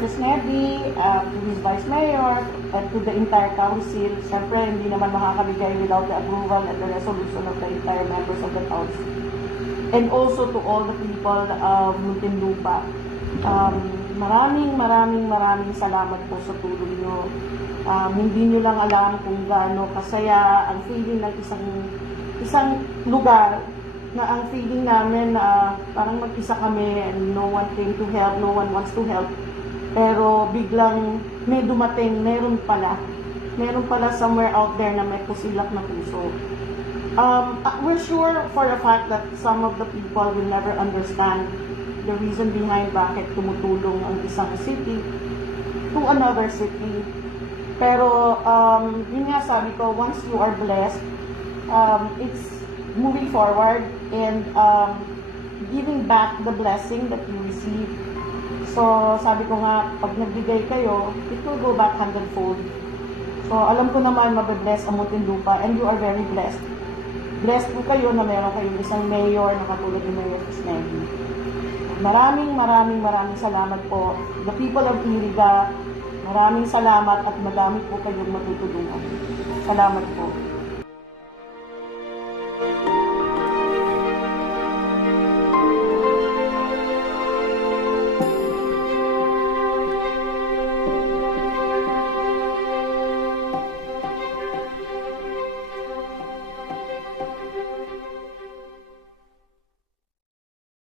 Fresnedi, to his Vice Mayor, and to the entire council. Siyempre, hindi naman makakabigay without the approval and the resolution of the entire members of the council. And also to all the people of Muntinlupa. Maraming salamat po sa tulong nyo. Hindi nyo lang alam kung gaano kasaya ang feeling ng isang lugar na ang feeling namin parang mag-isa kami and no one came to help, no one wants to help. Pero biglang may dumating, meron pala somewhere out there na may pusilak na puso. We're sure for a fact that some of the people will never understand the reason behind bakit tumutulong ang isang city to another city. Pero yun nga sabi ko, once you are blessed, it's moving forward and giving back the blessing that you receive. So, sabi ko nga, pag nagbigay kayo, it will go back hundredfold. So, alam ko naman, mabibless ang Muntinlupa and you are very blessed. Blessed po kayo na meron kayong isang mayor na katulad ni Mayor Fresnedi. Maraming salamat po. The people of Iriga, maraming salamat at madami po kayong matutulungan. Salamat po.